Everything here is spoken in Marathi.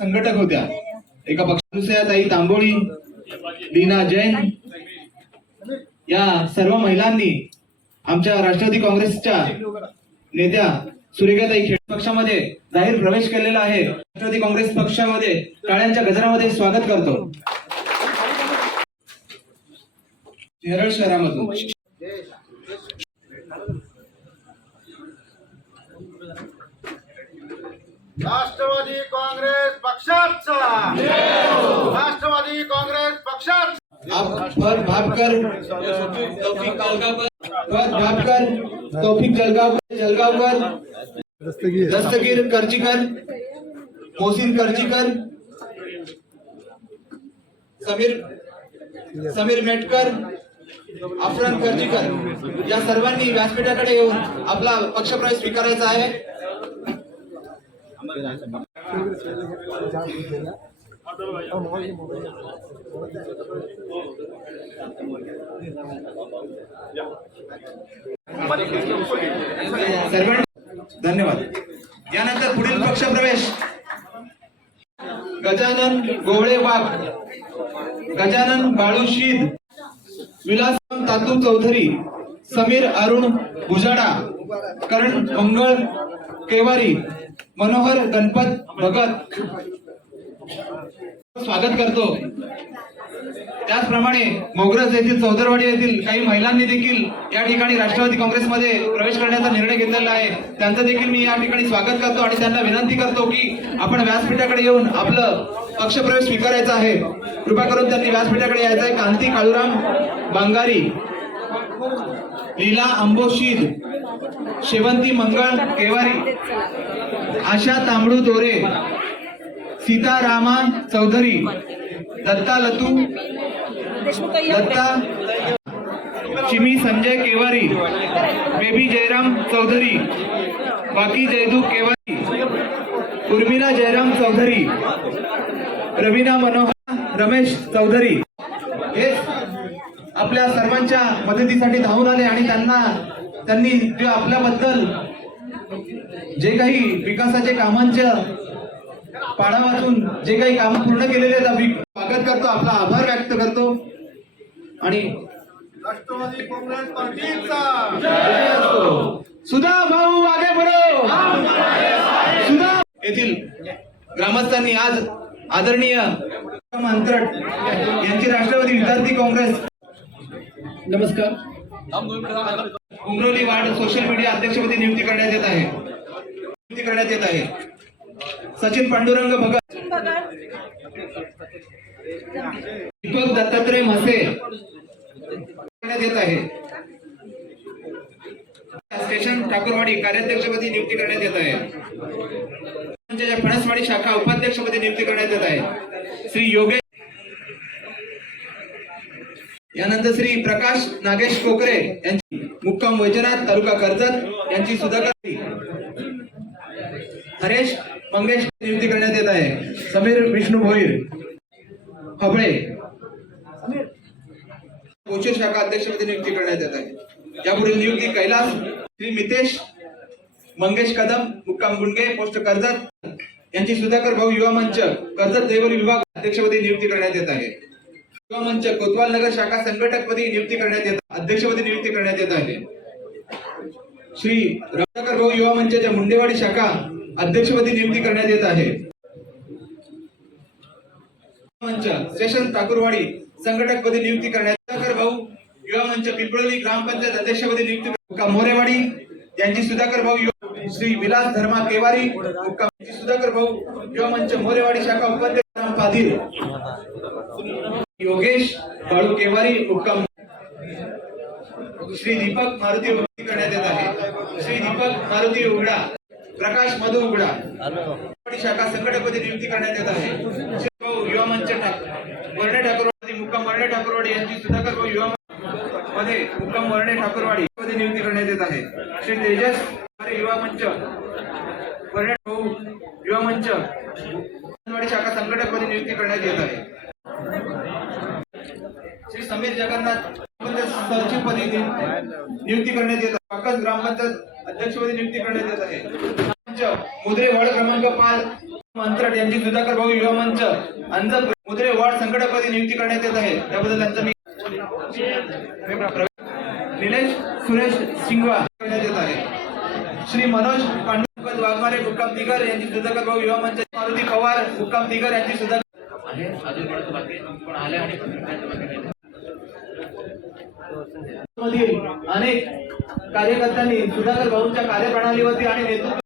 संघटक होत्या. एका पक्षाच्या ताई तांबोळी लीना जैन या सर्व महिलांनी आमच्या राष्ट्रवादी काँग्रेसच्या नेत्या सुरेखाताई खेळ पक्षामध्ये जाहीर प्रवेश केलेला आहे. राष्ट्रवादी काँग्रेस पक्षामध्ये टाळ्यांच्या गजरामध्ये स्वागत करतो. नेरळ शहरामधून राष्ट्रवादी काँग्रेस पक्षाचा राष्ट्रवादी काँग्रेस पक्षात. आप भापकर तौफिक भापकर तौफिक जलगावकर जलगावकर दस्तगीर करचीकर मोहसिन करचीकर समीर समीर मेटकर अफरन करचीकर या सर्वांनी व्यासपीठाकडे येऊन आपला पक्षप्रवेश स्वीकारायचा आहे. धन्यवाद. यानंतर पुढील पक्ष प्रवेश. गजानन गोवळे वाघ गजानन बाळूशीद विलास तातू चौधरी. समीर अरुण भुजाडा. करण मंगळ केवारी. मनोहर गणपत भगत. स्वागत करतो. त्याचप्रमाणे मोगरज येथील चौदरवाडी येथील काही महिलांनी देखील या ठिकाणी राष्ट्रवादी काँग्रेसमध्ये प्रवेश करण्याचा निर्णय घेतलेला आहे. त्यांचं देखील मी या ठिकाणी स्वागत करतो आणि त्यांना विनंती करतो की आपण व्यासपीठाकडे येऊन आपलं पक्षप्रवेश स्वीकारायचा आहे. कृपा करून त्यांनी व्यासपीठाकडे यायचं आहे कांती काळूराम बांगारी. लीला अंबोशीद शेवंती मंगळ केवारी आशा तांबडू दोरे सीतारामा चौधरी दत्ता लतू दत्ता चिमी संजय केवारी बेबी जयराम चौधरी बाकी जयदू केवारी उर्मिला जयराम चौधरी रवीना मनोहर रमेश चौधरी। आपल्या सर्वांच्या मदतीसाठी धावून आले आणि त्यांना त्यांनी जे आपल्याबद्दल जे काही विकासाचे कामांच्या पाडा वाचून जे काही काम पूर्ण केलेले आहेत स्वागत करतो आपला आभार व्यक्त करतो. आणि राष्ट्रवादी काँग्रेस पार्टीचा सुधा भाऊ आगे बरो सुधा येथील ग्रामस्थांनी आज आदरणीय यांची राष्ट्रवादी विद्यार्थी काँग्रेस नमस्कार. उमरोली वार्ड सोशल मीडिया अध्यक्षपदी नियुक्ती करण्यात येत आहे. नियुक्ती करण्यात येत आहे. सचिन पांडुरंग भगत. दीपक दत्तात्रय म्हसे. करण्यात येत आहे. स्टेशन ठाकूरवाडी कार्याध्यक्षपदी नियुक्ती करण्यात येत आहे. फणसवाडी शाखा उपाध्यक्षपदी नियुक्ती करण्यात येत आहे. श्री योगेश यानंतर श्री प्रकाश नागेश कोकरे यांची मुक्काम वैजनाथ तालुका कर्जत यांची सुधाकर हरेश मंगेश नियुक्ती करण्यात येत आहे. समीर विष्णू भोईर. हबळे कोचर शाखा अध्यक्षपदी नियुक्ती करण्यात येत आहे. यापुढील नियुक्ती कैलास श्री मितेश मंगेश कदम मुक्काम गुंडगे पोस्ट कर्जत यांची सुधाकर भाऊ युवा मंच कर्जत देवरी विभाग अध्यक्षपदी नियुक्ती करण्यात येत आहे. मंच कोतवाल नगर शाखा संघटकपदी नियुक्ती करण्यात येत अध्यक्षपदी नियुक्ती करण्यात येत आहे. श्री रत्नाकर भाऊ युवा मंचाच्या मुंडेवाडी शाखा अध्यक्षपदी नियुक्ती करण्यात येत आहे. मंच सेशन ठाकूरवाडी संघटकपदी नियुक्ती करण्यात सुधाकर भाऊ युवा मंच पिंपळोली ग्रामपंचायत अध्यक्षपदी नियुक्ती मोरेवाडी यांची सुधाकर भाऊ श्री विलास धर्मा केवारी सुधाकर भाऊ युवा मंच मोरेवाडी शाखा उपाध्यक्ष पाधीर योगेश बाळू केवारी मुक्काम श्री दीपक मारुती करण्यात येत आहे. श्री दीपक मारुती उघडा. प्रकाश मधु उघडा. शाखा संघटकपदी नियुक्ती करण्यात येत आहे. श्री भाऊ युवा मंच वर्णे ठाकूरवाडी मुक्काम वर्णे ठाकूरवाडी यांची सुधाकर भाऊ युवा मध्ये मुक्काम वर्णे ठाकूरवाडी मध्ये नियुक्ती करण्यात येत आहे. श्री तेजस युवा मंच. वर्णे भाऊ युवा मंच. शाखा संघटकपदी नियुक्ती करण्यात येत आहे. श्री समीर जगन्नाथ सचिवपदी नियुक्ती करण्यात येत आहे. ग्रामपंचायत अध्यक्षपदी नियुक्ती करण्यात येत आहे. मुद्रे वार्ड क्रमांक पाच मंत्रट यांची सुधाकर भाऊ युवा मंच अंजद मुद्रे वार्ड संघटकपदी नियुक्ती करण्यात येत आहे. त्याबद्दल त्यांचा मी निलेश सुरेश सिंगवा करण्यात येत आहे. श्री मनोज पांडुपत वाघमारे मुक्काम दिगर यांची सुधाकर भाऊ युवा मंच मारुती पवार मुक्काम दिगर यांची सुधाकर आहे. अजून कोणाचं बाकी कोण आले मधील अनेक कार्यकर्त्यांनी सुधाकर भाऊंच्या कार्यप्रणालीवरती आणि नेतृत्व